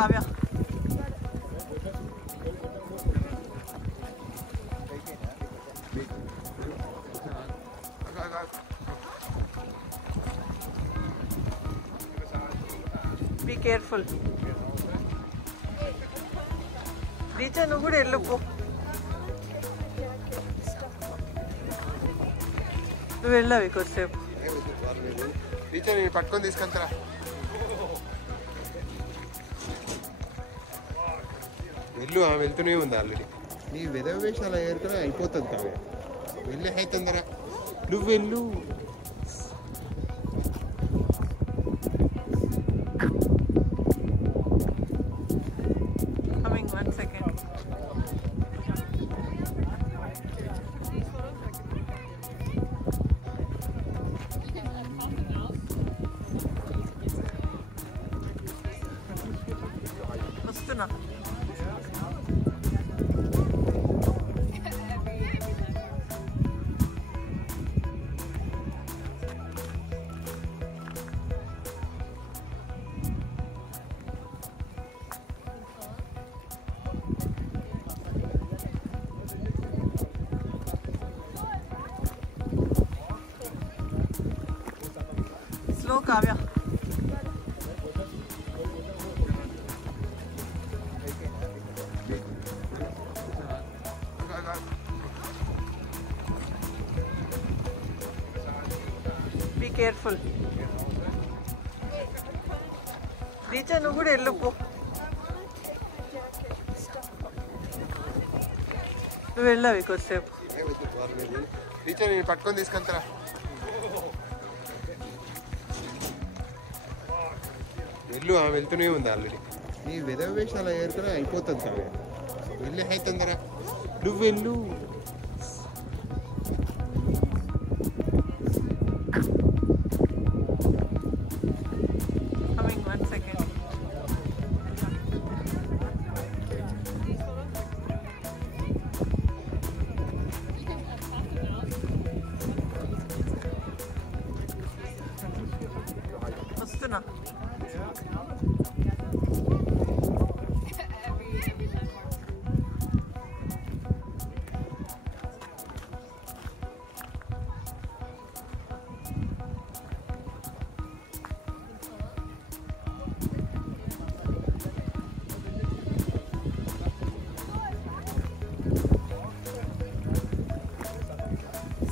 Kavya be careful Richa నువ్వు కూడా వెళ్ళిపో నువ్వు వెళ్ళావు కొద్దిసేపు టీచర్ నేను పట్టుకొని తీసుకెళ్తారా వెళ్ళు వెళ్తూనే ఉంది ఆల్రెడీ నీ వెదవ వేషాలు ఏరుకునే అయిపోతుంది కావ్య వెళ్ళి అవుతుందరా నువ్వు వెళ్ళు కమింగ్ 1 సెకండ్ వస్తున్నా slow Kavya be careful Richa నువ్వు కూడా వెళ్ళిపో నువ్వు వెళ్ళావు కొద్దిసేపు టీచర్ నేను పట్టుకొని తీసుకెళ్తారా వెళ్ళు వెళ్తూనే ఉంది ఆల్రెడీ నీ వెదవ వేషాలు ఏరుకునే అయిపోతుంది కావ్య వెళ్ళి అవుతుందరా నువ్వు వెళ్ళు కమింగ్ 1 సెకండ్ వస్తున్నా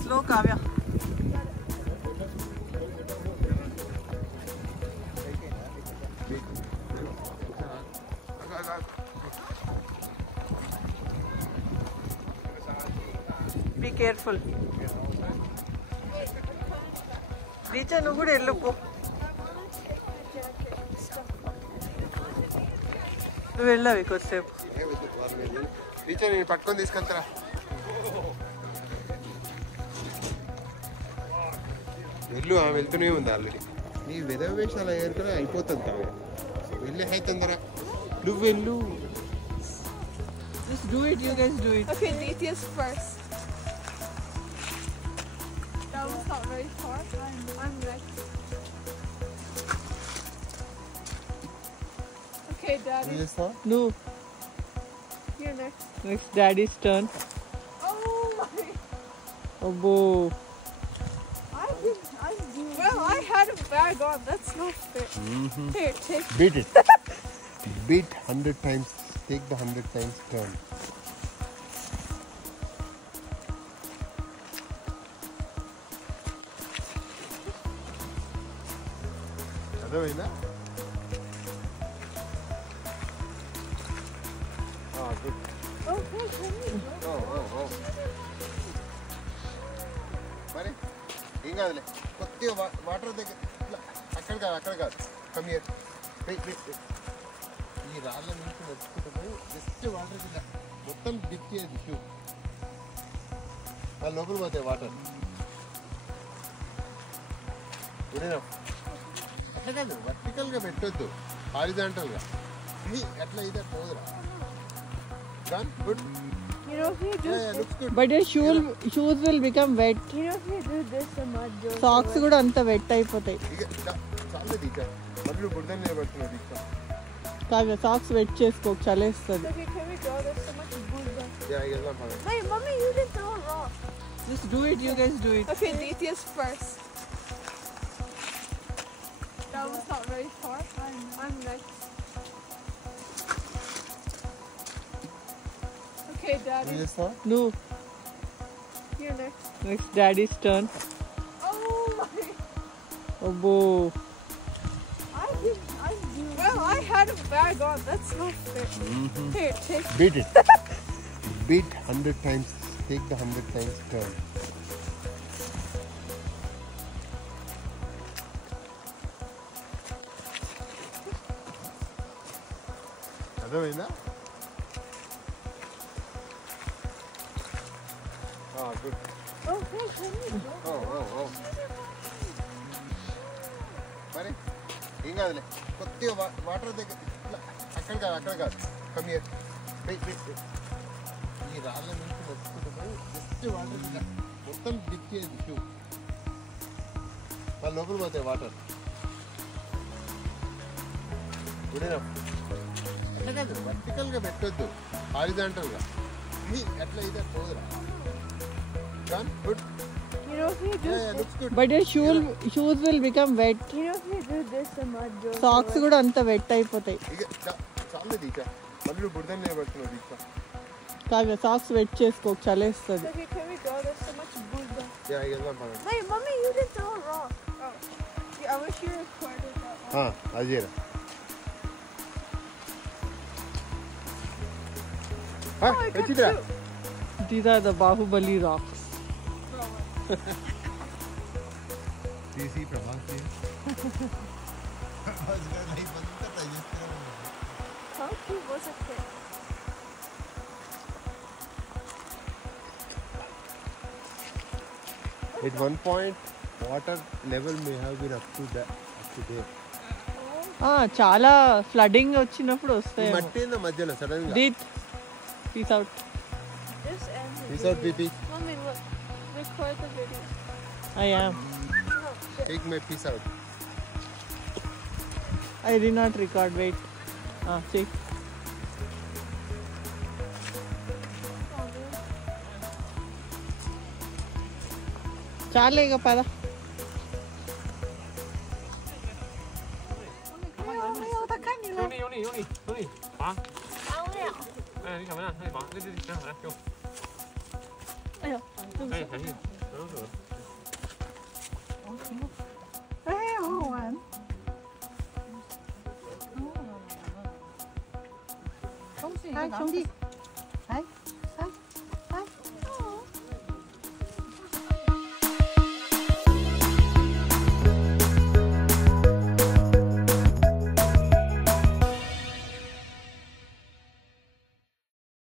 slow Kavya be careful Richa నువ్వు కూడా వెళ్ళిపో నువ్వు వెళ్ళావు కొద్దిసేపు టీచర్ నేను పట్టుకొని తీసుకెళ్తారా వెళ్ళు వెళ్తూనే ఉంది ఆల్రెడీ నీ వెదవ వేషాలు ఏరుకునే అయిపోతుంది కావ్య వెళ్ళి అవుతుందరా నువ్వు వెళ్ళు Just do it, you guys do it. Okay, DTS first. That was not very far. I'm next. Okay, Daddy. No, You're next. next daddy's turn. Oh my! Abbo. Well, I had a bag on. That's not fair. Here, take. Beat it. Beat 100 times. Take the 100 times turn. అర్థమైందా good Okay, come here. మరి ఏం కాదులే కొద్దిగా వాటర్ దగ్గర ఇట్లా అక్కడ కాదు కమ్ ఈ రాళ్ళ నుంచి నడుచుకుంటూ జస్ట్ వాటర్ కింద మొత్తం డిప్ చేయదు షూ వాళ్ళ లోపల పోతాయి వాటర్ అట్లా కాదు వర్టికల్గా పెట్టొద్దు హారిజాంటల్గా ఇది అట్లా ఇది అట్లా పోదురా done good You know, if you do, looks good. But your shoes will become wet. you know, if you do this, the mud goes Socks away. కూడా అంత వెట్ అయిపోతాయి. ఇక చాలా దీక్ష మరి నువ్వు బుడదని నిలబడుతున్నావు దీక్ష కావ్య సాక్స్ వెట్ చేసుకో చలేస్తుంది. Okay, can we go? There's so much bull. వెళ్దాం పదండి. Hey, mommy, you didn't throw a rock. Just do it, you guys do it. Okay, Ditya's first. That was not very far. I'm next. Okay, ఏం Daddy, చేస్తావా? నువ్వు you're next. Next daddy's turn. Oh my! అబ్బో Well, I had a bag on. That's not fair. Here, take. Beat it. Beat 100 times. Take the 100 times turn. అర్థమైందా? Good. Oh, hey, can we go? మరి ఏం కాదులే, కొద్దిగా వాటర్ దగ్గర ఇట్లా అక్కడ కాదు కమ్ హియర్. ఈ రాళ్ళ నుంచి వచ్చుకుంటుంది, జస్ట్ వాటర్ ఇలా మొత్తం డిప్ చేయదు షూ, వాళ్ళ లోపల పోతాయి వాటర్. గుడేనా? అట్లా కాదు, వర్టికల్గా పెట్టొద్దు, హారిజాంటల్గా. ఇది అట్లా ఇది పోదురా. Good. You know, if you do, looks good. But your shoes will become wet. you know, if you do this, the mud goes socks away. కూడా అంత వెట్ అయిపోతాయి. ఇక చాలు దీక్ష, మళ్ళీ నువ్వు బుడదని నిలబడుతున్నావు దీక్ష. కావ్య సాక్స్ వెట్ చేసుకో చలేస్తుంది. Okay, can we go? There's so much bull. వెళ్దాం పదండి. Hey, mommy, you didn't throw a rock. Oh. Yeah, I wish you recorded that one. అది చేయరా. Oh, I got వచ్చిందిరా. two. These are the Bahubali rocks. తీసి ప్రభాస్ లైఫ్ అంతా ట్రై చేస్తున్నాను. How cute was it? At one point, water level may have been up to there. చాలా flooding వచ్చినప్పుడు వస్తాయి. మట్టి in the మధ్యలో సడన్ గా. These piece out. This ends. Without PP. Mommy, look. Record the video. I am. No, shit. Take my piece out. I did not record. Wait. See. Oh, dude. చాలే ఇక పద. Tony，啊！哎，你干嘛呢？那你绑，那等会儿来给我。哎呦，哎，小心，手手。哎，好好玩。嗨，兄弟。